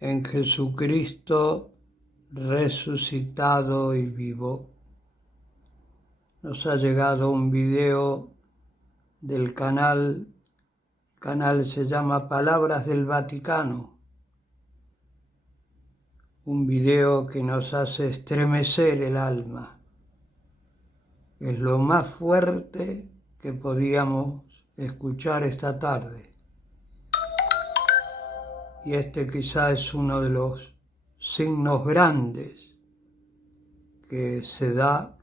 en Jesucristo resucitado y vivo. Nos ha llegado un video del canal se llama Palabras del Vaticano, un video que nos hace estremecer el alma. Es lo más fuerte que podíamos escuchar esta tarde. Y este quizá es uno de los signos grandes que se da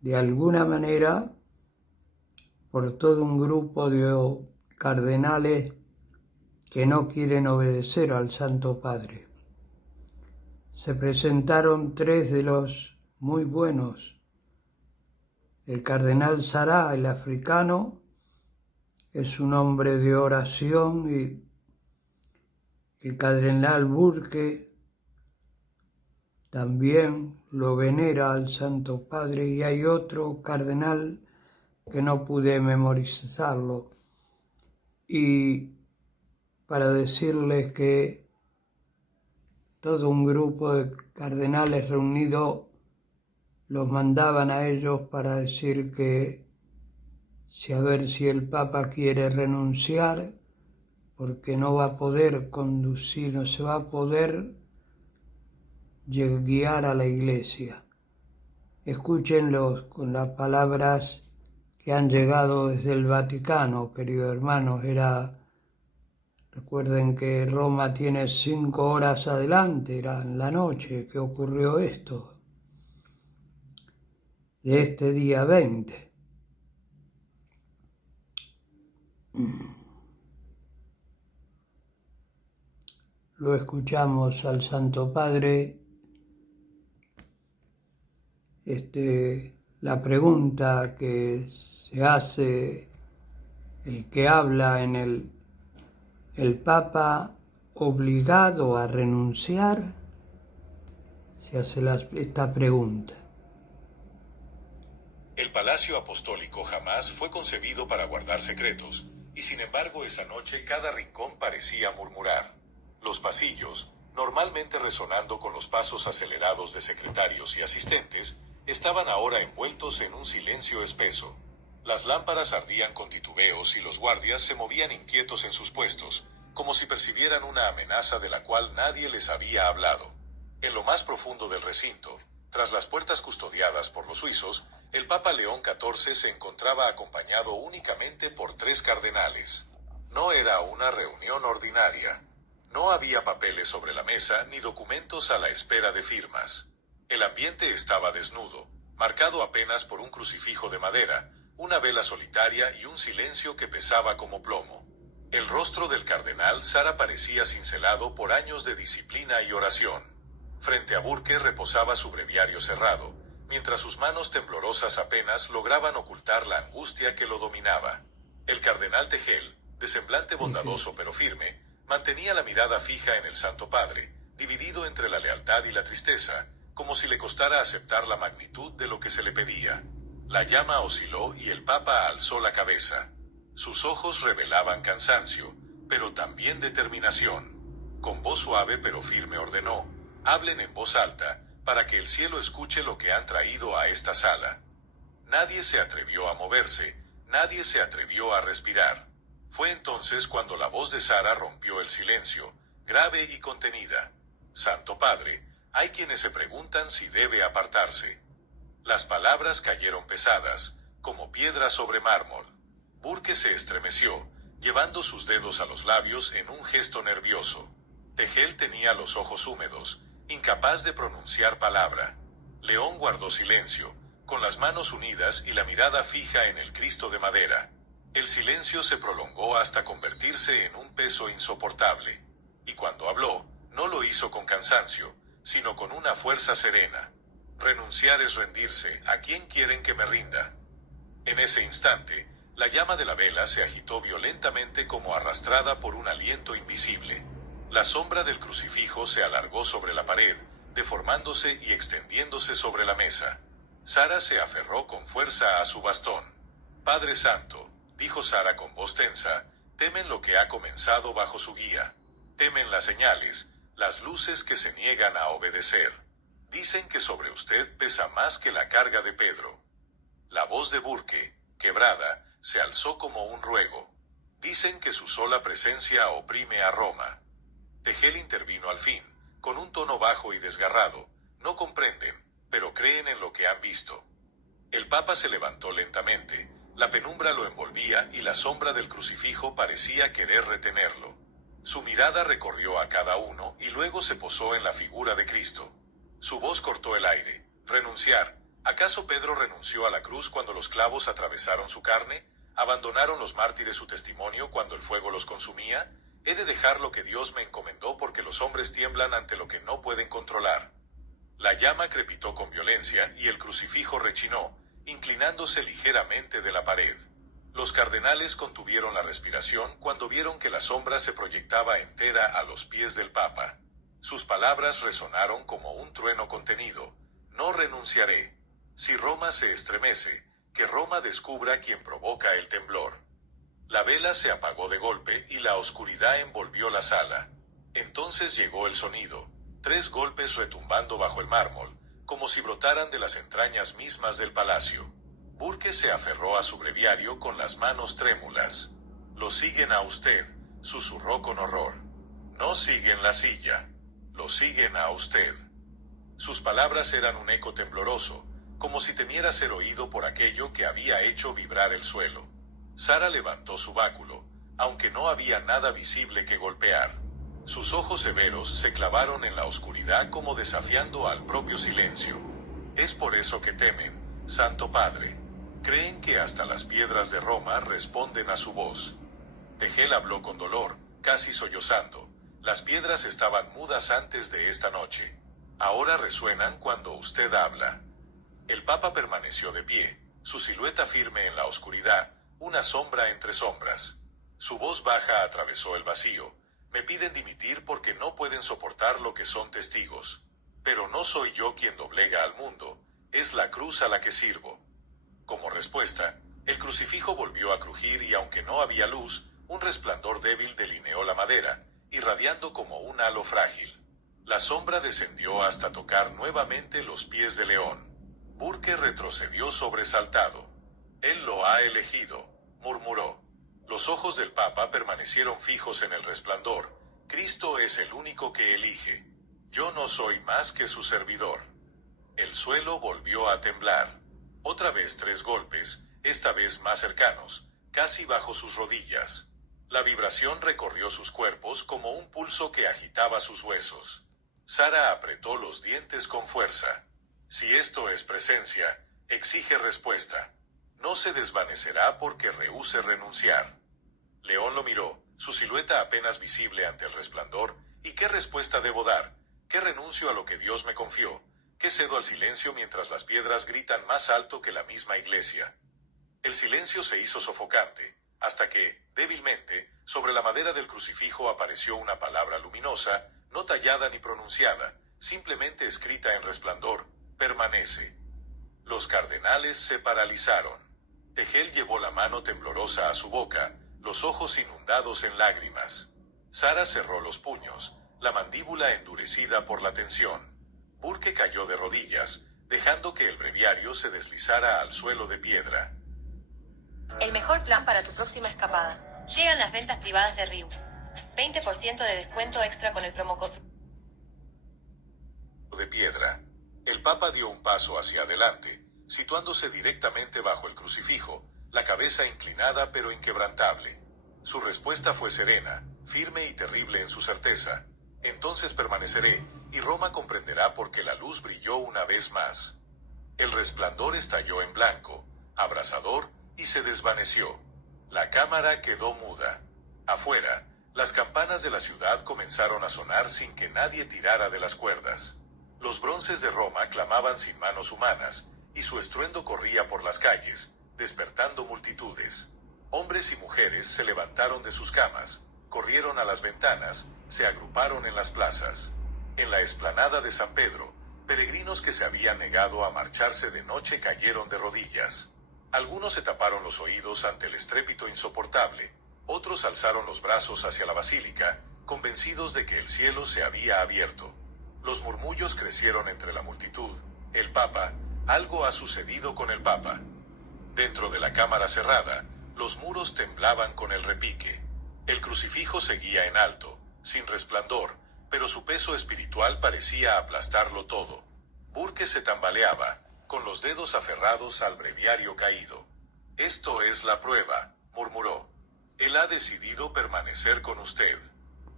de alguna manera por todo un grupo de cardenales que no quieren obedecer al Santo Padre. Se presentaron 3 de los muy buenos. El cardenal Sarah, el africano, es un hombre de oración, y el cardenal Burke también lo venera al Santo Padre, y hay otro cardenal que no pude memorizarlo. Y para decirles que todo un grupo de cardenales reunidos los mandaban a ellos para decir que a ver si el Papa quiere renunciar, porque no va a poder conducir, no se va a poder guiar a la Iglesia. Escúchenlos con las palabras que han llegado desde el Vaticano, queridos hermanos. Recuerden que Roma tiene 5 horas adelante, era en la noche que ocurrió esto, de este día 20. Lo escuchamos al Santo Padre. La pregunta que se hace el que habla en el Papa obligado a renunciar, se hace esta pregunta. El Palacio Apostólico jamás fue concebido para guardar secretos, y sin embargo esa noche cada rincón parecía murmurar. Los pasillos, normalmente resonando con los pasos acelerados de secretarios y asistentes, estaban ahora envueltos en un silencio espeso. Las lámparas ardían con titubeos y los guardias se movían inquietos en sus puestos, como si percibieran una amenaza de la cual nadie les había hablado. En lo más profundo del recinto, tras las puertas custodiadas por los suizos, el Papa León XIV se encontraba acompañado únicamente por 3 cardenales. No era una reunión ordinaria. No había papeles sobre la mesa ni documentos a la espera de firmas. El ambiente estaba desnudo, marcado apenas por un crucifijo de madera, una vela solitaria y un silencio que pesaba como plomo. El rostro del cardenal Sarah parecía cincelado por años de disciplina y oración. Frente a Burke reposaba su breviario cerrado, mientras sus manos temblorosas apenas lograban ocultar la angustia que lo dominaba. El cardenal Tegel, de semblante bondadoso pero firme, mantenía la mirada fija en el Santo Padre, dividido entre la lealtad y la tristeza, como si le costara aceptar la magnitud de lo que se le pedía. La llama osciló y el Papa alzó la cabeza. Sus ojos revelaban cansancio, pero también determinación. Con voz suave pero firme ordenó: hablen en voz alta, para que el cielo escuche lo que han traído a esta sala. Nadie se atrevió a moverse, nadie se atrevió a respirar. Fue entonces cuando la voz de Sarah rompió el silencio, grave y contenida. Santo Padre, hay quienes se preguntan si debe apartarse. Las palabras cayeron pesadas, como piedras sobre mármol. Burke se estremeció, llevando sus dedos a los labios en un gesto nervioso. Tegel tenía los ojos húmedos, incapaz de pronunciar palabra. León guardó silencio, con las manos unidas y la mirada fija en el Cristo de madera. El silencio se prolongó hasta convertirse en un peso insoportable. Y cuando habló, no lo hizo con cansancio, sino con una fuerza serena. Renunciar es rendirse. ¿A quién quieren que me rinda? En ese instante, la llama de la vela se agitó violentamente como arrastrada por un aliento invisible. La sombra del crucifijo se alargó sobre la pared, deformándose y extendiéndose sobre la mesa. Sarah se aferró con fuerza a su bastón. Padre Santo, dijo Sarah con voz tensa, temen lo que ha comenzado bajo su guía. Temen la las señales, las luces que se niegan a obedecer. Dicen que sobre usted pesa más que la carga de Pedro. La voz de Burke, quebrada, se alzó como un ruego. Dicen que su sola presencia oprime a Roma. Tegel intervino al fin, con un tono bajo y desgarrado. No comprenden, pero creen en lo que han visto. El Papa se levantó lentamente, la penumbra lo envolvía y la sombra del crucifijo parecía querer retenerlo. Su mirada recorrió a cada uno y luego se posó en la figura de Cristo. Su voz cortó el aire. Renunciar. ¿Acaso Pedro renunció a la cruz cuando los clavos atravesaron su carne? ¿Abandonaron los mártires su testimonio cuando el fuego los consumía? He de dejar lo que Dios me encomendó porque los hombres tiemblan ante lo que no pueden controlar. La llama crepitó con violencia y el crucifijo rechinó, inclinándose ligeramente de la pared. Los cardenales contuvieron la respiración cuando vieron que la sombra se proyectaba entera a los pies del Papa. Sus palabras resonaron como un trueno contenido. No renunciaré. Si Roma se estremece, que Roma descubra quien provoca el temblor. La vela se apagó de golpe y la oscuridad envolvió la sala. Entonces llegó el sonido, 3 golpes retumbando bajo el mármol, como si brotaran de las entrañas mismas del palacio. Burke se aferró a su breviario con las manos trémulas. «Lo siguen a usted», susurró con horror. «No siguen la silla. Lo siguen a usted». Sus palabras eran un eco tembloroso, como si temiera ser oído por aquello que había hecho vibrar el suelo. Sara levantó su báculo, aunque no había nada visible que golpear. Sus ojos severos se clavaron en la oscuridad como desafiando al propio silencio. «Es por eso que temen, Santo Padre. Creen que hasta las piedras de Roma responden a su voz». Tegel habló con dolor, casi sollozando. «Las piedras estaban mudas antes de esta noche. Ahora resuenan cuando usted habla». El Papa permaneció de pie, su silueta firme en la oscuridad, una sombra entre sombras. Su voz baja atravesó el vacío. «Me piden dimitir porque no pueden soportar lo que son testigos. Pero no soy yo quien doblega al mundo, es la cruz a la que sirvo». Como respuesta, el crucifijo volvió a crujir y aunque no había luz, un resplandor débil delineó la madera, irradiando como un halo frágil. La sombra descendió hasta tocar nuevamente los pies de León. Burke retrocedió sobresaltado. «Él lo ha elegido», murmuró. Los ojos del Papa permanecieron fijos en el resplandor. «Cristo es el único que elige. Yo no soy más que su servidor». El suelo volvió a temblar. Otra vez 3 golpes, esta vez más cercanos, casi bajo sus rodillas. La vibración recorrió sus cuerpos como un pulso que agitaba sus huesos. Sara apretó los dientes con fuerza. Si esto es presencia, exige respuesta. No se desvanecerá porque rehúse renunciar. León lo miró, su silueta apenas visible ante el resplandor. ¿Y qué respuesta debo dar? ¿Qué renuncio a lo que Dios me confió? ¿Qué cedo al silencio mientras las piedras gritan más alto que la misma iglesia? El silencio se hizo sofocante, hasta que, débilmente, sobre la madera del crucifijo apareció una palabra luminosa, no tallada ni pronunciada, simplemente escrita en resplandor: «Permanece». Los cardenales se paralizaron. Tegel llevó la mano temblorosa a su boca, los ojos inundados en lágrimas. Sara cerró los puños, la mandíbula endurecida por la tensión. Burke cayó de rodillas, dejando que el breviario se deslizara al suelo de piedra. El mejor plan para tu próxima escapada. Llegan las ventas privadas de Ryu. 20% de descuento extra con el promocode de piedra. El Papa dio un paso hacia adelante, situándose directamente bajo el crucifijo, la cabeza inclinada pero inquebrantable. Su respuesta fue serena, firme y terrible en su certeza. «Entonces permaneceré, y Roma comprenderá por qué la luz brilló una vez más». El resplandor estalló en blanco, abrasador, y se desvaneció. La cámara quedó muda. Afuera, las campanas de la ciudad comenzaron a sonar sin que nadie tirara de las cuerdas. Los bronces de Roma clamaban sin manos humanas, y su estruendo corría por las calles, despertando multitudes. Hombres y mujeres se levantaron de sus camas, corrieron a las ventanas, se agruparon en las plazas. En la explanada de San Pedro, peregrinos que se habían negado a marcharse de noche cayeron de rodillas. Algunos se taparon los oídos ante el estrépito insoportable, otros alzaron los brazos hacia la basílica, convencidos de que el cielo se había abierto. Los murmullos crecieron entre la multitud. El Papa, algo ha sucedido con el Papa. Dentro de la cámara cerrada, los muros temblaban con el repique. El crucifijo seguía en alto, sin resplandor, pero su peso espiritual parecía aplastarlo todo. Burke se tambaleaba, con los dedos aferrados al breviario caído. «Esto es la prueba», murmuró. «Él ha decidido permanecer con usted.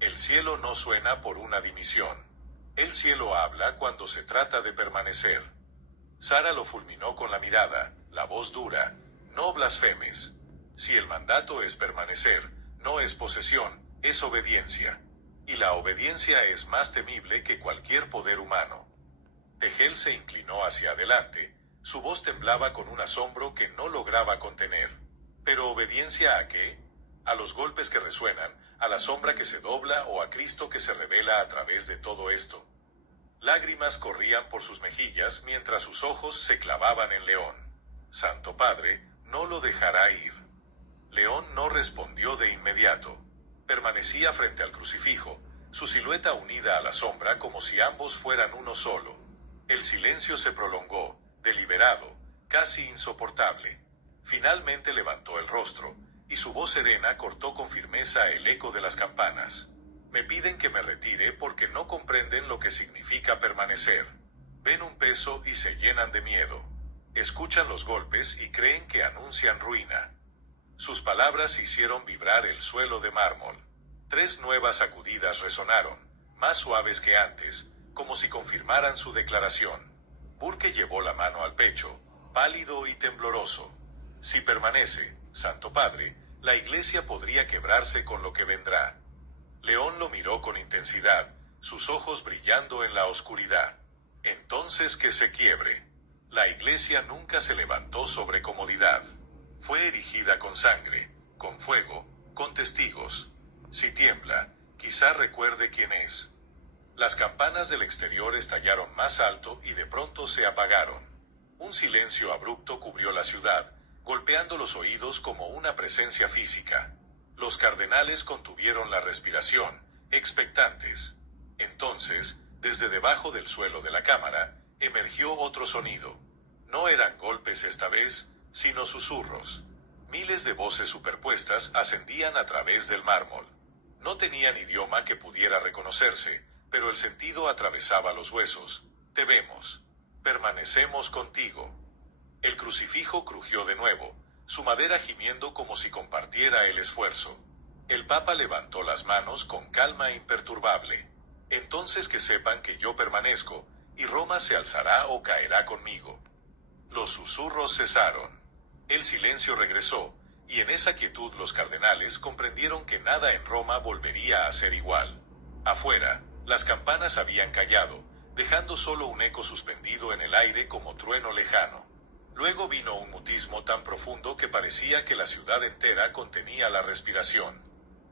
El cielo no suena por una dimisión. El cielo habla cuando se trata de permanecer». Sara lo fulminó con la mirada, la voz dura. «No blasfemes. Si el mandato es permanecer, no es posesión, es obediencia. Y la obediencia es más temible que cualquier poder humano». Tegel se inclinó hacia adelante. Su voz temblaba con un asombro que no lograba contener. ¿Pero obediencia a qué? ¿A los golpes que resuenan, a la sombra que se dobla o a Cristo que se revela a través de todo esto? Lágrimas corrían por sus mejillas mientras sus ojos se clavaban en León. «Santo Padre, no lo dejará ir». León no respondió de inmediato. Permanecía frente al crucifijo, su silueta unida a la sombra como si ambos fueran uno solo. El silencio se prolongó, deliberado, casi insoportable. Finalmente levantó el rostro, y su voz serena cortó con firmeza el eco de las campanas. «Me piden que me retire porque no comprenden lo que significa permanecer. Ven un peso y se llenan de miedo. Escuchan los golpes y creen que anuncian ruina». Sus palabras hicieron vibrar el suelo de mármol. 3 nuevas sacudidas resonaron, más suaves que antes, como si confirmaran su declaración. Burke llevó la mano al pecho, pálido y tembloroso. «Si permanece, Santo Padre, la Iglesia podría quebrarse con lo que vendrá». León lo miró con intensidad, sus ojos brillando en la oscuridad. «Entonces que se quiebre. La Iglesia nunca se levantó sobre comodidad. Fue erigida con sangre, con fuego, con testigos. Si tiembla, quizá recuerde quién es». Las campanas del exterior estallaron más alto y de pronto se apagaron. Un silencio abrupto cubrió la ciudad, golpeando los oídos como una presencia física. Los cardenales contuvieron la respiración, expectantes. Entonces, desde debajo del suelo de la cámara, emergió otro sonido. No eran golpes esta vez, sino susurros. Miles de voces superpuestas ascendían a través del mármol. No tenían idioma que pudiera reconocerse, pero el sentido atravesaba los huesos. «Te vemos. Permanecemos contigo». El crucifijo crujió de nuevo, su madera gimiendo como si compartiera el esfuerzo. El Papa levantó las manos con calma imperturbable. «Entonces que sepan que yo permanezco, y Roma se alzará o caerá conmigo». Los susurros cesaron. El silencio regresó, y en esa quietud los cardenales comprendieron que nada en Roma volvería a ser igual. Afuera, las campanas habían callado, dejando solo un eco suspendido en el aire como trueno lejano. Luego vino un mutismo tan profundo que parecía que la ciudad entera contenía la respiración.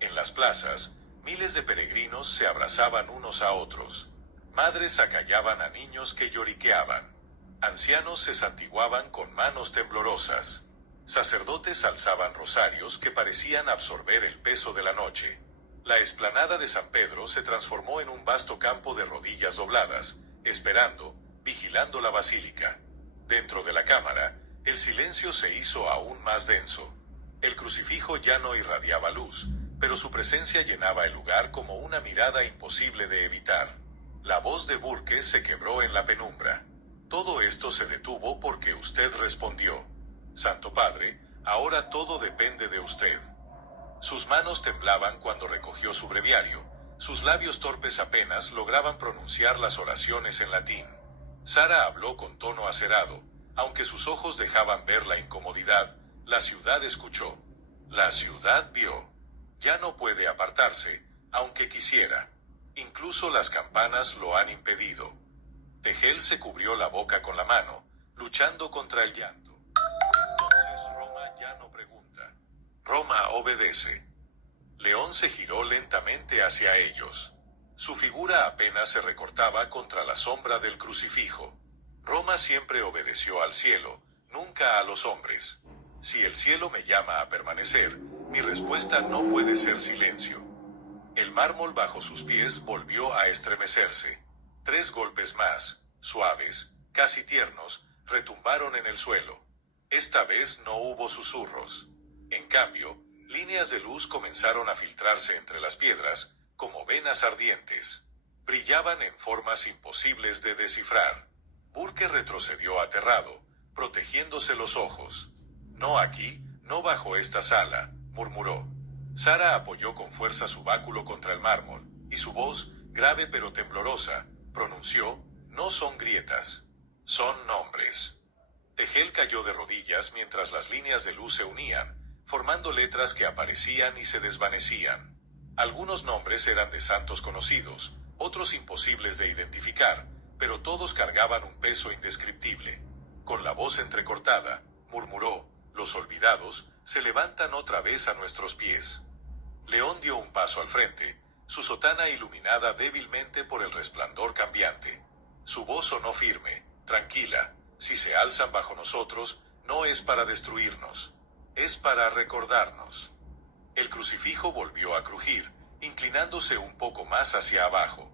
En las plazas, miles de peregrinos se abrazaban unos a otros. Madres acallaban a niños que lloriqueaban. Ancianos se santiguaban con manos temblorosas. Sacerdotes alzaban rosarios que parecían absorber el peso de la noche. La explanada de San Pedro se transformó en un vasto campo de rodillas dobladas, esperando, vigilando la basílica. Dentro de la cámara, el silencio se hizo aún más denso. El crucifijo ya no irradiaba luz, pero su presencia llenaba el lugar como una mirada imposible de evitar. La voz de Burke se quebró en la penumbra. «Todo esto se detuvo porque usted respondió. Santo Padre, ahora todo depende de usted». Sus manos temblaban cuando recogió su breviario. Sus labios torpes apenas lograban pronunciar las oraciones en latín. Sara habló con tono acerado. Aunque sus ojos dejaban ver la incomodidad, la ciudad escuchó. La ciudad vio. Ya no puede apartarse, aunque quisiera. Incluso las campanas lo han impedido. Tegel se cubrió la boca con la mano, luchando contra el llanto. Entonces Roma ya no pregunta. Roma obedece. León se giró lentamente hacia ellos. Su figura apenas se recortaba contra la sombra del crucifijo. Roma siempre obedeció al cielo, nunca a los hombres. Si el cielo me llama a permanecer, mi respuesta no puede ser silencio. El mármol bajo sus pies volvió a estremecerse. 3 golpes más, suaves, casi tiernos, retumbaron en el suelo. Esta vez no hubo susurros. En cambio, líneas de luz comenzaron a filtrarse entre las piedras, como venas ardientes. Brillaban en formas imposibles de descifrar. Burke retrocedió aterrado, protegiéndose los ojos. «No aquí, no bajo esta sala», murmuró. Sara apoyó con fuerza su báculo contra el mármol, y su voz, grave pero temblorosa, pronunció: «No son grietas, son nombres». Tegel cayó de rodillas mientras las líneas de luz se unían, formando letras que aparecían y se desvanecían. Algunos nombres eran de santos conocidos, otros imposibles de identificar, pero todos cargaban un peso indescriptible. Con la voz entrecortada, murmuró: «Los olvidados se levantan otra vez a nuestros pies». León dio un paso al frente, su sotana iluminada débilmente por el resplandor cambiante. Su voz sonó firme: «Tranquila, si se alzan bajo nosotros, no es para destruirnos, es para recordarnos». El crucifijo volvió a crujir, inclinándose un poco más hacia abajo.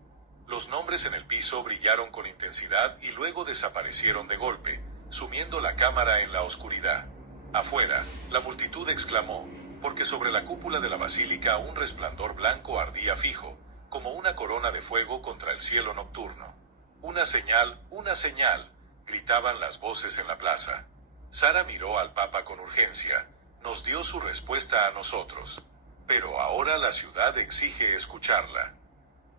Los nombres en el piso brillaron con intensidad y luego desaparecieron de golpe, sumiendo la cámara en la oscuridad. Afuera, la multitud exclamó, porque sobre la cúpula de la basílica un resplandor blanco ardía fijo, como una corona de fuego contra el cielo nocturno. «Una señal, gritaban las voces en la plaza. Sara miró al Papa con urgencia. Nos dio su respuesta a nosotros. Pero ahora la ciudad exige escucharla.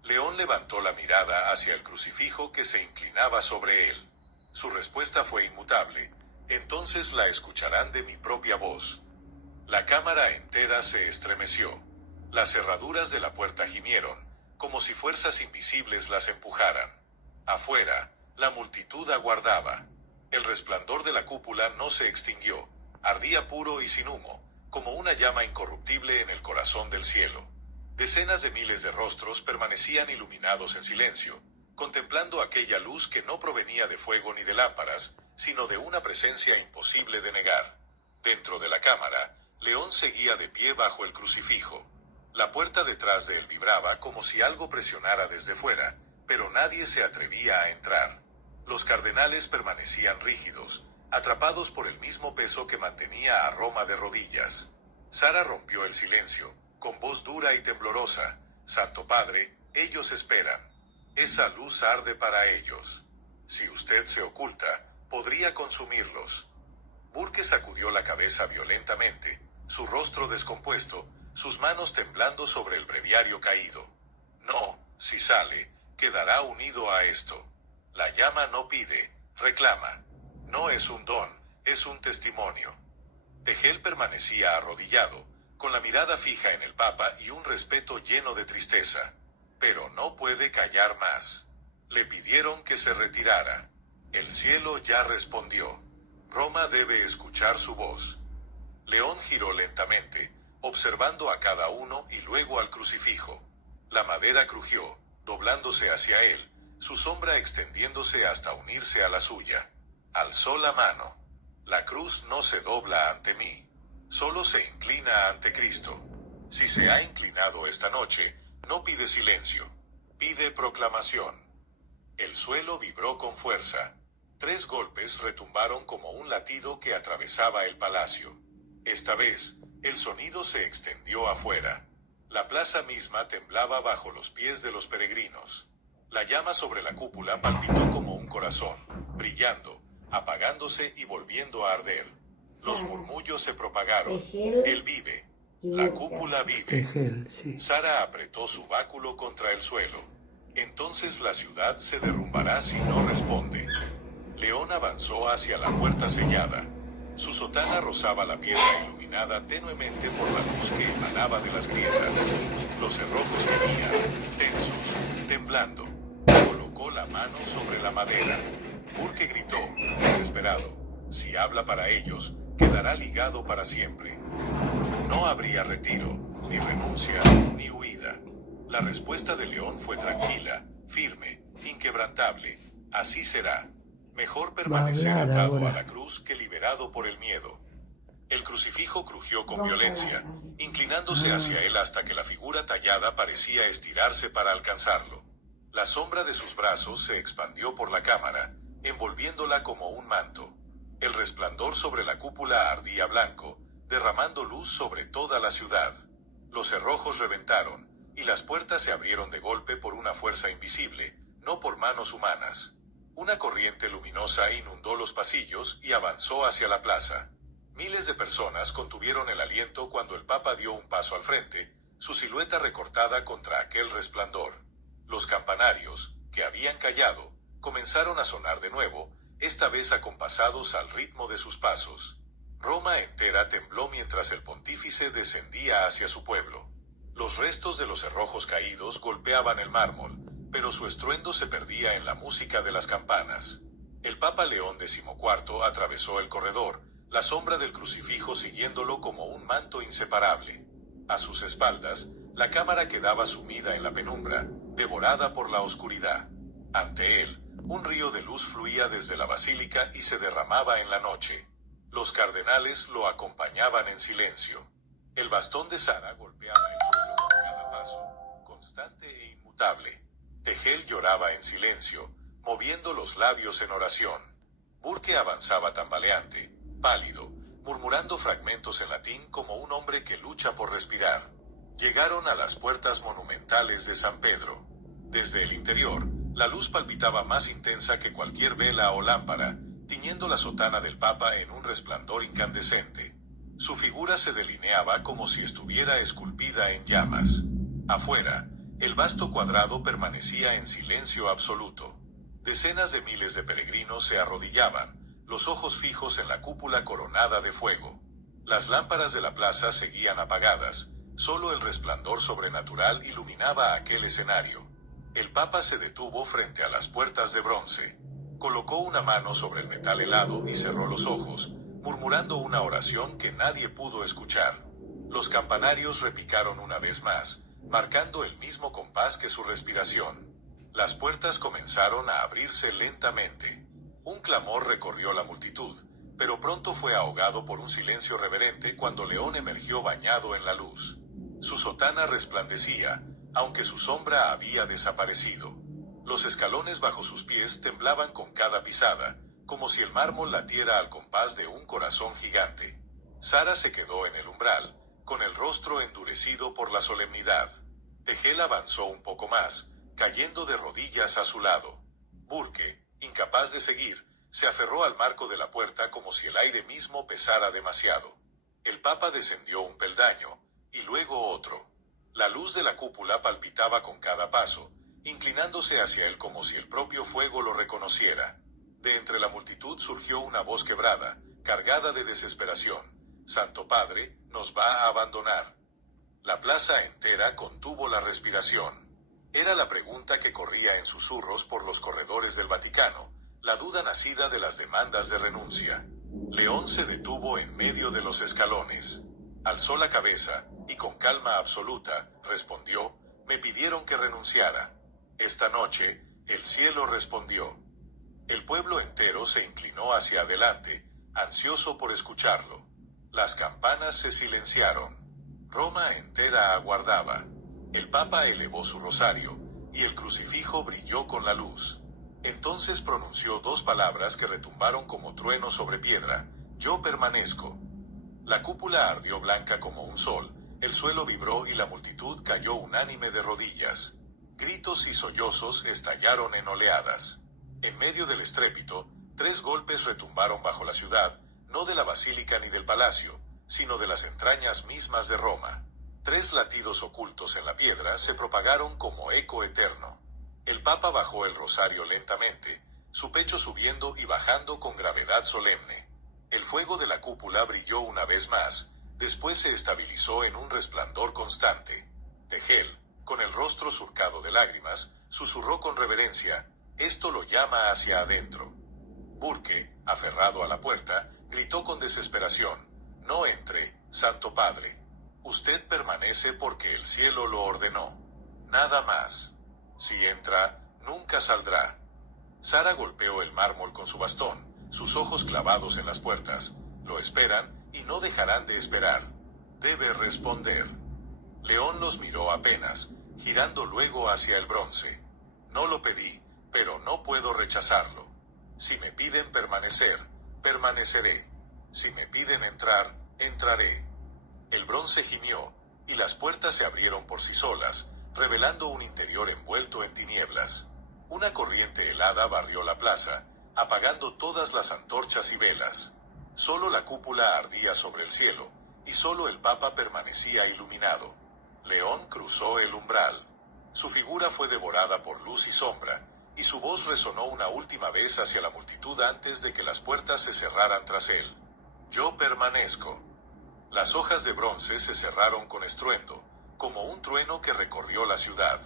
León levantó la mirada hacia el crucifijo que se inclinaba sobre él. Su respuesta fue inmutable. «Entonces la escucharán de mi propia voz». La cámara entera se estremeció. Las cerraduras de la puerta gimieron, como si fuerzas invisibles las empujaran. Afuera, la multitud aguardaba. El resplandor de la cúpula no se extinguió. Ardía puro y sin humo, como una llama incorruptible en el corazón del cielo. Decenas de miles de rostros permanecían iluminados en silencio, contemplando aquella luz que no provenía de fuego ni de lámparas, sino de una presencia imposible de negar. Dentro de la cámara, León seguía de pie bajo el crucifijo. La puerta detrás de él vibraba como si algo presionara desde fuera, pero nadie se atrevía a entrar. Los cardenales permanecían rígidos, atrapados por el mismo peso que mantenía a Roma de rodillas. Sara rompió el silencio, con voz dura y temblorosa: «Santo Padre, ellos esperan. Esa luz arde para ellos. Si usted se oculta, podría consumirlos». Burke sacudió la cabeza violentamente, su rostro descompuesto, sus manos temblando sobre el breviario caído. «No, si sale, quedará unido a esto. La llama no pide, reclama. No es un don, es un testimonio». Tegel permanecía arrodillado, con la mirada fija en el Papa y un respeto lleno de tristeza. Pero no puede callar más. Le pidieron que se retirara. El cielo ya respondió. Roma debe escuchar su voz. León giró lentamente, observando a cada uno y luego al crucifijo. La madera crujió, doblándose hacia él, su sombra extendiéndose hasta unirse a la suya. Alzó la mano. «La cruz no se dobla ante mí, solo se inclina ante Cristo. Si se ha inclinado esta noche, no pide silencio, pide proclamación». El suelo vibró con fuerza. 3 golpes retumbaron como un latido que atravesaba el palacio. Esta vez, el sonido se extendió afuera. La plaza misma temblaba bajo los pies de los peregrinos. La llama sobre la cúpula palpitó como un corazón, brillando, apagándose y volviendo a arder. Los murmullos se propagaron. «Él vive. La cúpula vive». Sara apretó su báculo contra el suelo. «Entonces la ciudad se derrumbará si no responde». León avanzó hacia la puerta sellada. Su sotana rozaba la piedra iluminada tenuemente por la luz que emanaba de las grietas. Los cerrojos gemían, tensos, temblando. Colocó la mano sobre la madera. Burke gritó, desesperado: «Si habla para ellos, quedará ligado para siempre». No habría retiro, ni renuncia, ni huida. La respuesta de León fue tranquila, firme, inquebrantable. «Así será. Mejor permanecer atado a la cruz que liberado por el miedo». El crucifijo crujió con violencia, inclinándose hacia él hasta que la figura tallada parecía estirarse para alcanzarlo. La sombra de sus brazos se expandió por la cámara, envolviéndola como un manto. El resplandor sobre la cúpula ardía blanco, derramando luz sobre toda la ciudad. Los cerrojos reventaron, y las puertas se abrieron de golpe por una fuerza invisible, no por manos humanas. Una corriente luminosa inundó los pasillos y avanzó hacia la plaza. Miles de personas contuvieron el aliento cuando el Papa dio un paso al frente, su silueta recortada contra aquel resplandor. Los campanarios, que habían callado, comenzaron a sonar de nuevo, esta vez acompasados al ritmo de sus pasos. Roma entera tembló mientras el pontífice descendía hacia su pueblo. Los restos de los cerrojos caídos golpeaban el mármol, pero su estruendo se perdía en la música de las campanas. El Papa León XIV atravesó el corredor, la sombra del crucifijo siguiéndolo como un manto inseparable. A sus espaldas, la cámara quedaba sumida en la penumbra, devorada por la oscuridad. Ante él, un río de luz fluía desde la basílica y se derramaba en la noche. Los cardenales lo acompañaban en silencio. El bastón de Sara golpeaba el suelo con cada paso, constante e inmutable. Tegel lloraba en silencio, moviendo los labios en oración. Burke avanzaba tambaleante, pálido, murmurando fragmentos en latín como un hombre que lucha por respirar. Llegaron a las puertas monumentales de San Pedro. Desde el interior, la luz palpitaba más intensa que cualquier vela o lámpara, tiñendo la sotana del Papa en un resplandor incandescente. Su figura se delineaba como si estuviera esculpida en llamas. Afuera, el vasto cuadrado permanecía en silencio absoluto. Decenas de miles de peregrinos se arrodillaban, los ojos fijos en la cúpula coronada de fuego. Las lámparas de la plaza seguían apagadas, solo el resplandor sobrenatural iluminaba aquel escenario. El Papa se detuvo frente a las puertas de bronce. Colocó una mano sobre el metal helado y cerró los ojos, murmurando una oración que nadie pudo escuchar. Los campanarios repicaron una vez más, marcando el mismo compás que su respiración. Las puertas comenzaron a abrirse lentamente. Un clamor recorrió la multitud, pero pronto fue ahogado por un silencio reverente cuando León emergió bañado en la luz. Su sotana resplandecía, aunque su sombra había desaparecido. Los escalones bajo sus pies temblaban con cada pisada, como si el mármol latiera al compás de un corazón gigante. Sara se quedó en el umbral, con el rostro endurecido por la solemnidad. Tegel avanzó un poco más, cayendo de rodillas a su lado. Burke, incapaz de seguir, se aferró al marco de la puerta como si el aire mismo pesara demasiado. El Papa descendió un peldaño, y luego otro. La luz de la cúpula palpitaba con cada paso, inclinándose hacia él como si el propio fuego lo reconociera. De entre la multitud surgió una voz quebrada, cargada de desesperación. «Santo Padre, nos va a abandonar». La plaza entera contuvo la respiración. Era la pregunta que corría en susurros por los corredores del Vaticano, la duda nacida de las demandas de renuncia. León se detuvo en medio de los escalones. Alzó la cabeza, y con calma absoluta, respondió: «Me pidieron que renunciara». Esta noche, el cielo respondió. El pueblo entero se inclinó hacia adelante, ansioso por escucharlo. Las campanas se silenciaron. Roma entera aguardaba. El Papa elevó su rosario, y el crucifijo brilló con la luz. Entonces pronunció dos palabras que retumbaron como trueno sobre piedra: «Yo permanezco». La cúpula ardió blanca como un sol, el suelo vibró y la multitud cayó unánime de rodillas. Gritos y sollozos estallaron en oleadas. En medio del estrépito, 3 golpes retumbaron bajo la ciudad, no de la basílica ni del palacio, sino de las entrañas mismas de Roma. 3 latidos ocultos en la piedra se propagaron como eco eterno. El Papa bajó el rosario lentamente, su pecho subiendo y bajando con gravedad solemne. El fuego de la cúpula brilló una vez más, después se estabilizó en un resplandor constante. Tegel, con el rostro surcado de lágrimas, susurró con reverencia: «Esto lo llama hacia adentro». Burke, aferrado a la puerta, gritó con desesperación: «No entre, Santo Padre. Usted permanece porque el cielo lo ordenó. Nada más. Si entra, nunca saldrá». Sara golpeó el mármol con su bastón, sus ojos clavados en las puertas. «Lo esperan, y no dejarán de esperar. Debe responder. León los miró apenas, girando luego hacia el bronce. No lo pedí, pero no puedo rechazarlo. Si me piden permanecer, permaneceré. Si me piden entrar, entraré. El bronce gimió, y las puertas se abrieron por sí solas, revelando un interior envuelto en tinieblas. Una corriente helada barrió la plaza, apagando todas las antorchas y velas. Solo la cúpula ardía sobre el cielo, y solo el Papa permanecía iluminado. León cruzó el umbral. Su figura fue devorada por luz y sombra, y su voz resonó una última vez hacia la multitud antes de que las puertas se cerraran tras él. Yo permanezco. Las hojas de bronce se cerraron con estruendo, como un trueno que recorrió la ciudad.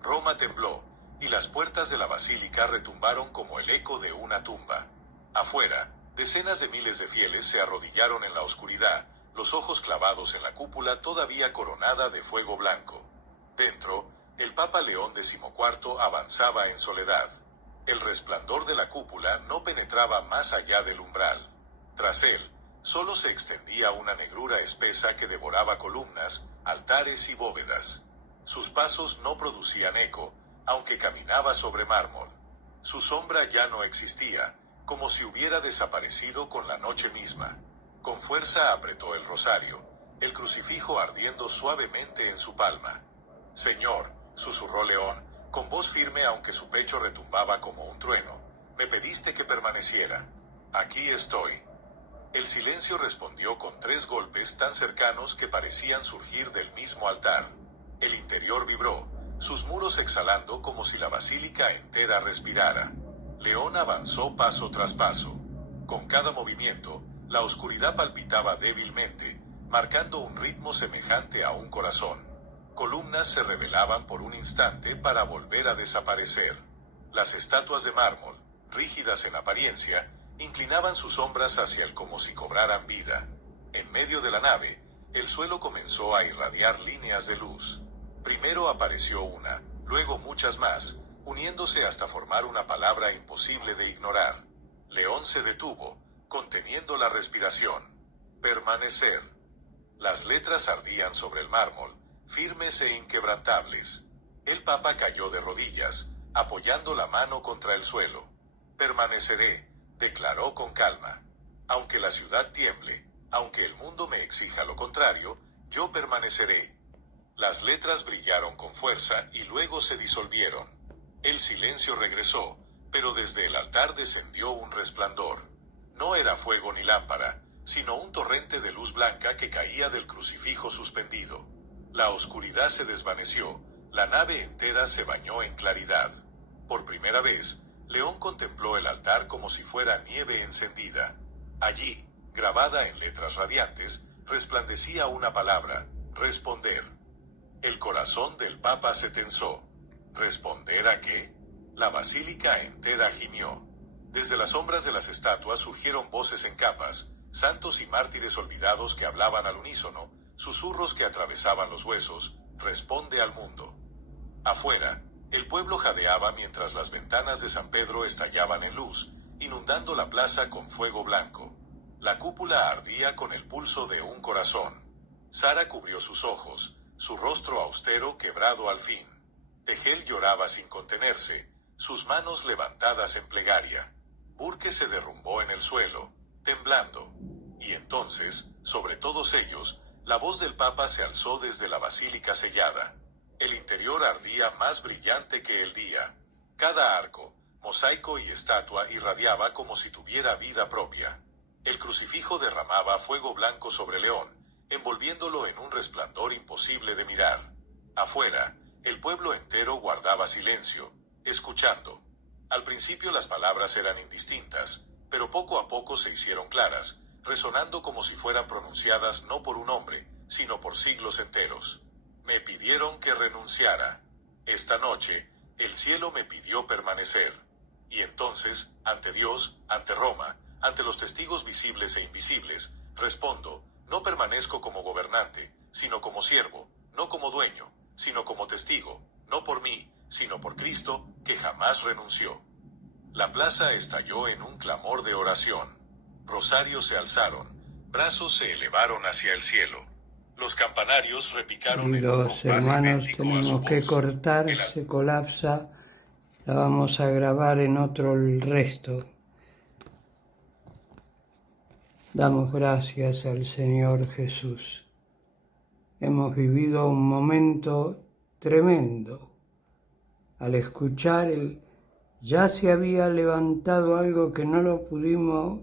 Roma tembló, y las puertas de la basílica retumbaron como el eco de una tumba. Afuera, decenas de miles de fieles se arrodillaron en la oscuridad, los ojos clavados en la cúpula todavía coronada de fuego blanco. Dentro, el Papa León XIV avanzaba en soledad. El resplandor de la cúpula no penetraba más allá del umbral. Tras él, solo se extendía una negrura espesa que devoraba columnas, altares y bóvedas. Sus pasos no producían eco, aunque caminaba sobre mármol. Su sombra ya no existía, como si hubiera desaparecido con la noche misma. Con fuerza apretó el rosario, el crucifijo ardiendo suavemente en su palma. «Señor», susurró León, con voz firme aunque su pecho retumbaba como un trueno, «me pediste que permaneciera. Aquí estoy». El silencio respondió con 3 golpes tan cercanos que parecían surgir del mismo altar. El interior vibró, sus muros exhalando como si la basílica entera respirara. León avanzó paso tras paso. Con cada movimiento, la oscuridad palpitaba débilmente, marcando un ritmo semejante a un corazón. Columnas se revelaban por un instante para volver a desaparecer. Las estatuas de mármol, rígidas en apariencia, inclinaban sus sombras hacia él como si cobraran vida. En medio de la nave, el suelo comenzó a irradiar líneas de luz. Primero apareció una, luego muchas más, uniéndose hasta formar una palabra imposible de ignorar. León se detuvo, conteniendo la respiración. Permanecer. Las letras ardían sobre el mármol, firmes e inquebrantables. El Papa cayó de rodillas, apoyando la mano contra el suelo. Permaneceré, declaró con calma. Aunque la ciudad tiemble, aunque el mundo me exija lo contrario, yo permaneceré. Las letras brillaron con fuerza y luego se disolvieron. El silencio regresó, pero desde el altar descendió un resplandor. No era fuego ni lámpara, sino un torrente de luz blanca que caía del crucifijo suspendido. La oscuridad se desvaneció, la nave entera se bañó en claridad. Por primera vez, León contempló el altar como si fuera nieve encendida. Allí, grabada en letras radiantes, resplandecía una palabra: responder. El corazón del Papa se tensó. ¿Responder a qué? La basílica entera gimió. Desde las sombras de las estatuas surgieron voces en capas, santos y mártires olvidados que hablaban al unísono, susurros que atravesaban los huesos: responde al mundo. Afuera, el pueblo jadeaba mientras las ventanas de San Pedro estallaban en luz, inundando la plaza con fuego blanco. La cúpula ardía con el pulso de un corazón. Sara cubrió sus ojos, su rostro austero quebrado al fin. Tegel lloraba sin contenerse, sus manos levantadas en plegaria. Burke se derrumbó en el suelo, temblando. Y entonces, sobre todos ellos, la voz del Papa se alzó desde la basílica sellada. El interior ardía más brillante que el día. Cada arco, mosaico y estatua irradiaba como si tuviera vida propia. El crucifijo derramaba fuego blanco sobre León, envolviéndolo en un resplandor imposible de mirar. Afuera, el pueblo entero guardaba silencio, escuchando. Al principio las palabras eran indistintas, pero poco a poco se hicieron claras, resonando como si fueran pronunciadas no por un hombre, sino por siglos enteros. Me pidieron que renunciara. Esta noche, el cielo me pidió permanecer. Y entonces, ante Dios, ante Roma, ante los testigos visibles e invisibles, respondo: no permanezco como gobernante, sino como siervo, no como dueño, sino como testigo, no por mí, sino por Cristo, que jamás renunció. La plaza estalló en un clamor de oración. Rosarios se alzaron, brazos se elevaron hacia el cielo. Los campanarios repicaron en un Los compás hermanos idéntico a su tenemos que voz. cortar, se colapsa, la vamos a grabar en otro el resto. Damos gracias al Señor Jesús. Hemos vivido un momento tremendo. Al escuchar ya se había levantado algo que no lo pudimos,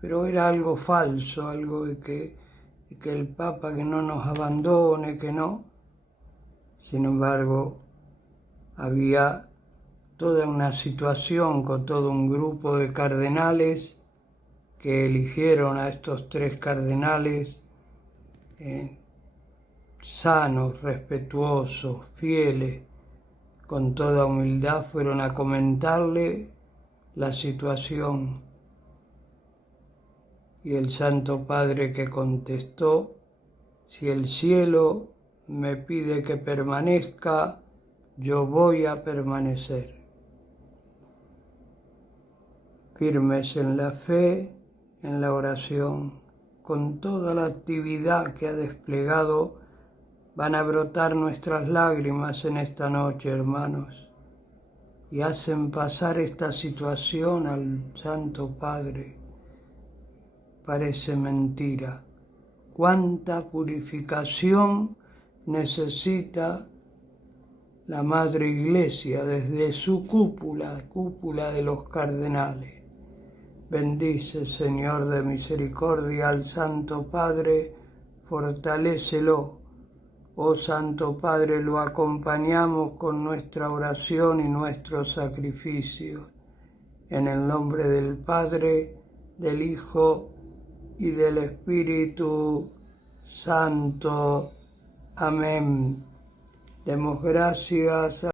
pero era algo falso, algo de que el Papa que no nos abandone, que no. Sin embargo, había toda una situación con todo un grupo de cardenales que eligieron a estos 3 cardenales sanos, respetuosos, fieles, con toda humildad fueron a comentarle la situación. Y el Santo Padre que contestó: si el cielo me pide que permanezca, yo voy a permanecer. Firmes en la fe, en la oración, con toda la actividad que ha desplegado, van a brotar nuestras lágrimas en esta noche, hermanos, y hacen pasar esta situación al Santo Padre. Parece mentira. Cuánta purificación necesita la Madre Iglesia desde su cúpula de los cardenales. Bendice, Señor de misericordia, al Santo Padre, fortalécelo. Oh Santo Padre, lo acompañamos con nuestra oración y nuestro sacrificio. En el nombre del Padre, del Hijo y del Espíritu Santo. Amén. Demos gracias